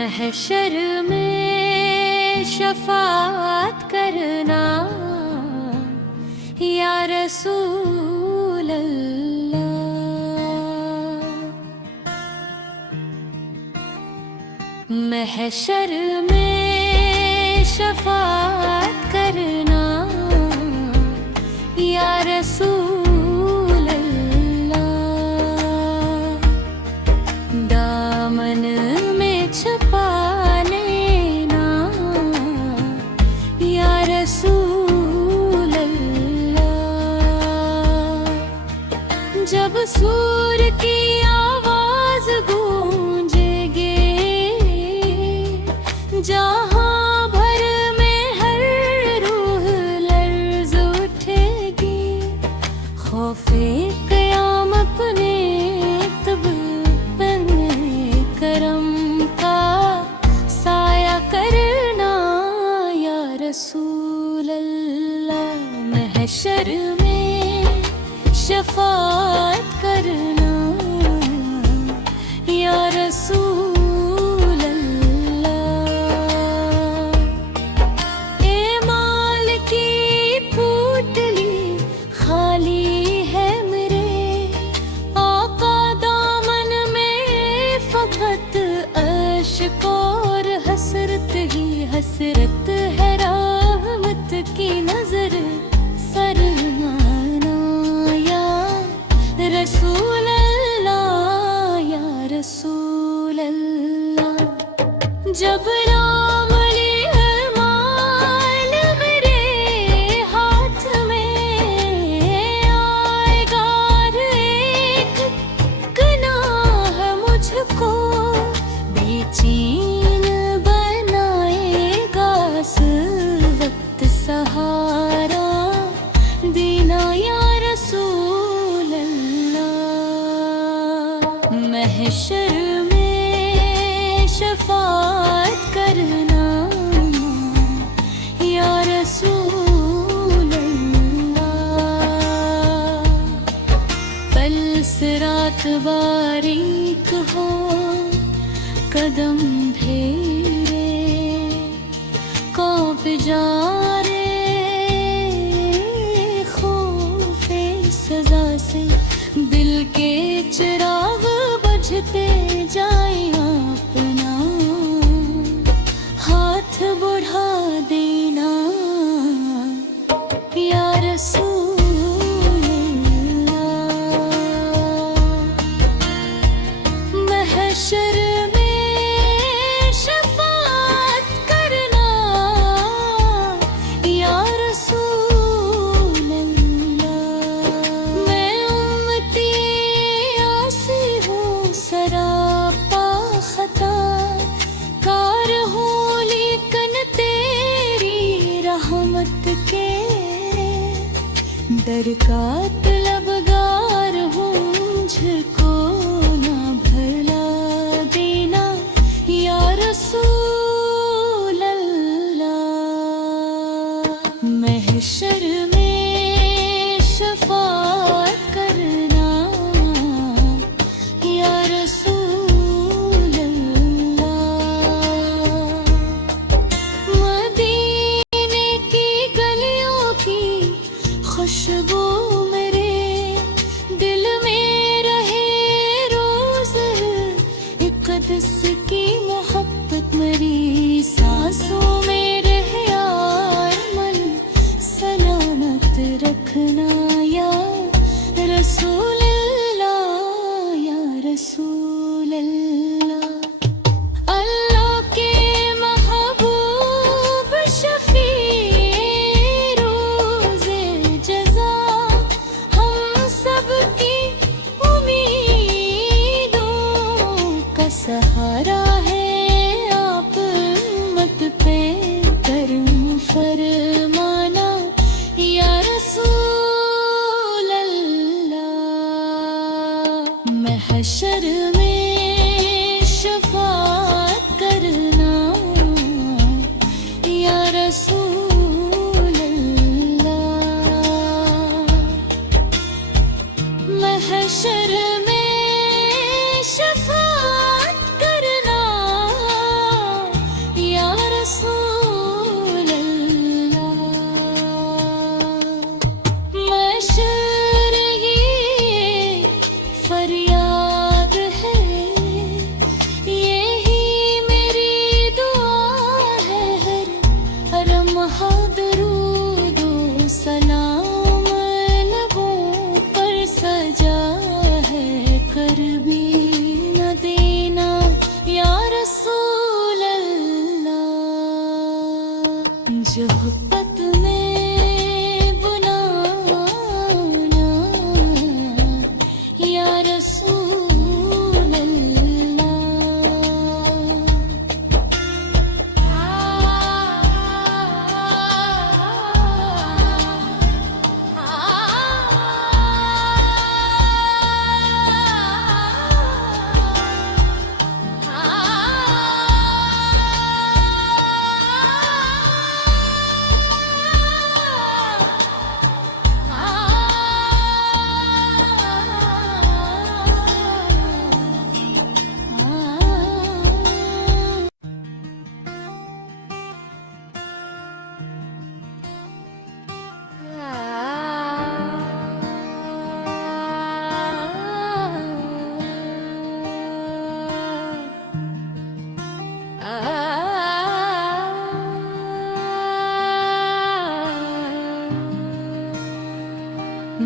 महशर में शफाअत करना या रसूल अल्लाह। महशर में शफाअत करना या रसूल अल्लाह। दामन में छुपा लेना या रसूल अल्लाह। जब सूर की आवाज गूंजेगी, जहां भर में हर रूह लर्ज़ उठेगी। खौफे क़याम अपने तब करम का साया करना या रसूल अल्लाह। महशर में शफाअत करना या रसूल अल्लाह। ए माल की पुतली खाली है मेरे आका, दामन में फकत अश्क और हसरत ही हसरत है। रहमत की नजर फरमाना या रसूल अल्लाह, या रसूल अल्लाह। जब नाम लिया माल मेरे हाथ में, आएगा एक गुनाह मुझको बेचैन बनाएगा। इस वक्त सहारा देना या रसूल अल्लाह। महशर में शफाअत करना या रसूल अल्लाह। पल सिरात बारीक हो, कदम धेरे कौंप जा रे खौफे सजा से। दिल के चिराग बुझते जाए, अपना हाथ बढ़ा देना या रसूल अल्लाह। महशर में शफाअत करना या रसूल अल्लाह। मैं उम्मती आसी हूँ, सरापा खता कार हूँ, लेकिन तेरी रहमत के दर का तलबगार हूँ। मुझको ना भला देना या रसूल अल्लाह। महशर में शफाअत करना या रसूल अल्लाह। मदीने की गलियों की खुशबू मेरे दिल में रहे रोज़। इक़दस की मोहब्बत मेरी सांसों में रहे। आए मन सलामत रखना या रसूल अल्लाह, या रसूल अल्लाह। अल्लाह के महबूब शफी रोज़े जज़ा, हम सबकी उम्मीदों का सहारा है। आप मत पे करम फरमाना या रसूल अल्लाह। महशर में शफाअत करना या रसूल अल्लाह। महशर में शफाअत करना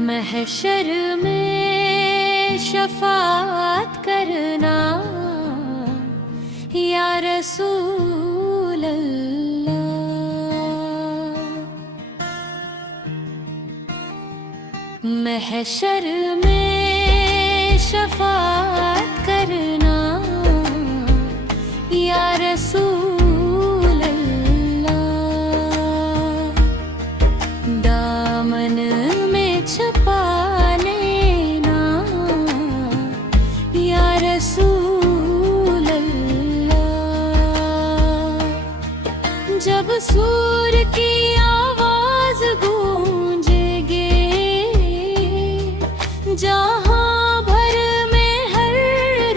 महशर में शफाअत करना या रसूल अल्लाह। महशर में शफाअत करना या रसूल अल्लाह। दामन में छुपा लेना या रसूल अल्लाह। जब सूर की आवाज गूंजेगी, जहां भर में हर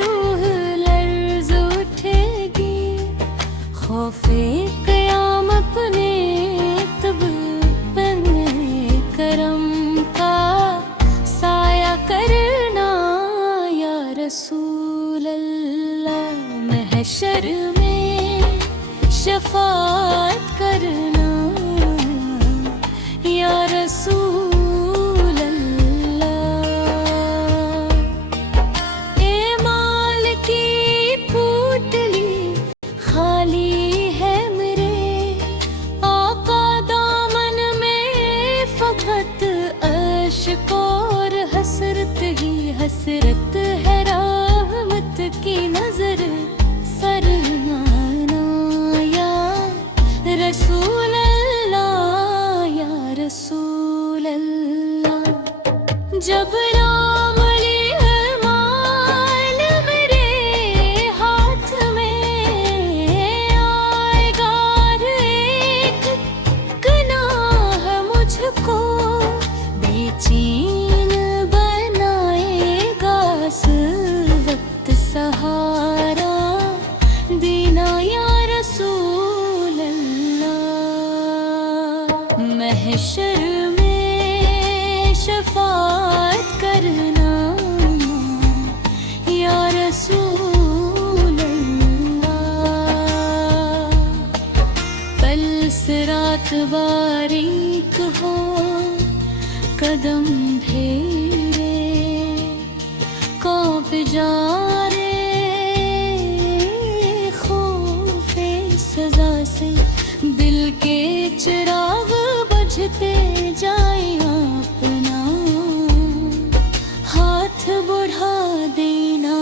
रूह लर्ज़ उठेगी। खौफे क़याम अपने तब बने करम का साया करना या रसूल अल्लाह। महशर में शफाअत करना या रसूल। और हसरत ही हसरत है रहमत की नजर फरमाना या रसूल अल्लाह या रसूल अल्लाह। जब नाम लिया माल मेरे हाथ में आएगा एक गुनाह मुझको बेचैन बनाएगा उस वक्त सहारा देना या रसूल अल्लाह। महशर में शफाअत करना या रसूल अल्लाह। पल सिरात बारीक हो, कदम ढेरे कौप जा रे खौफे सजा से। दिल के चिराग बुझते जाए अपना हाथ बढ़ा देना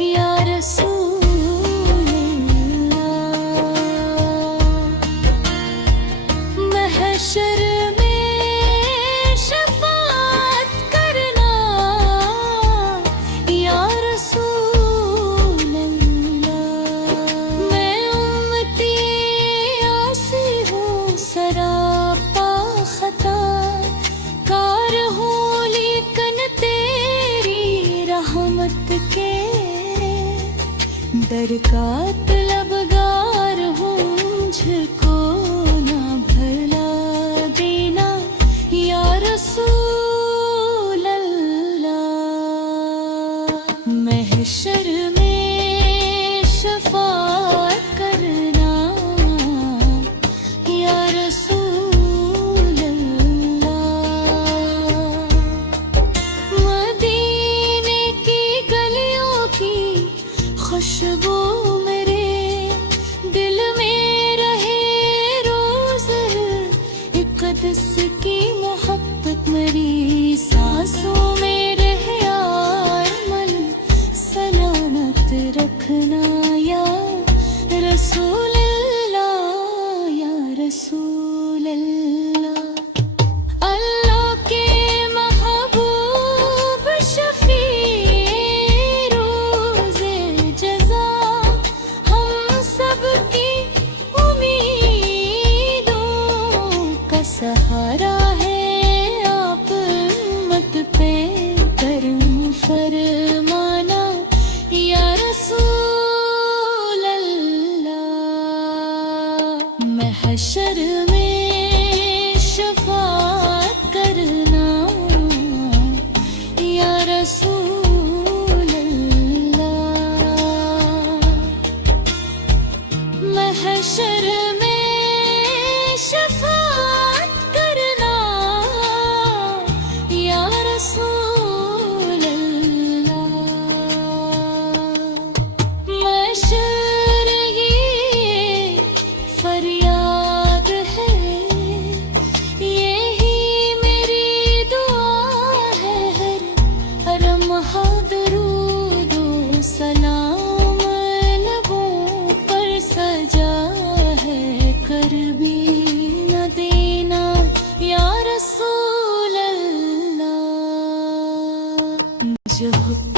या रसूल अल्लाह। महशर के दर का तलबगार हूँ, मुझको ना भला देना या रसूल अल्लाह। महशर में शफाअत करना या रसूल अल्लाह। मदीने की गलियों की खुशबू मेरे जो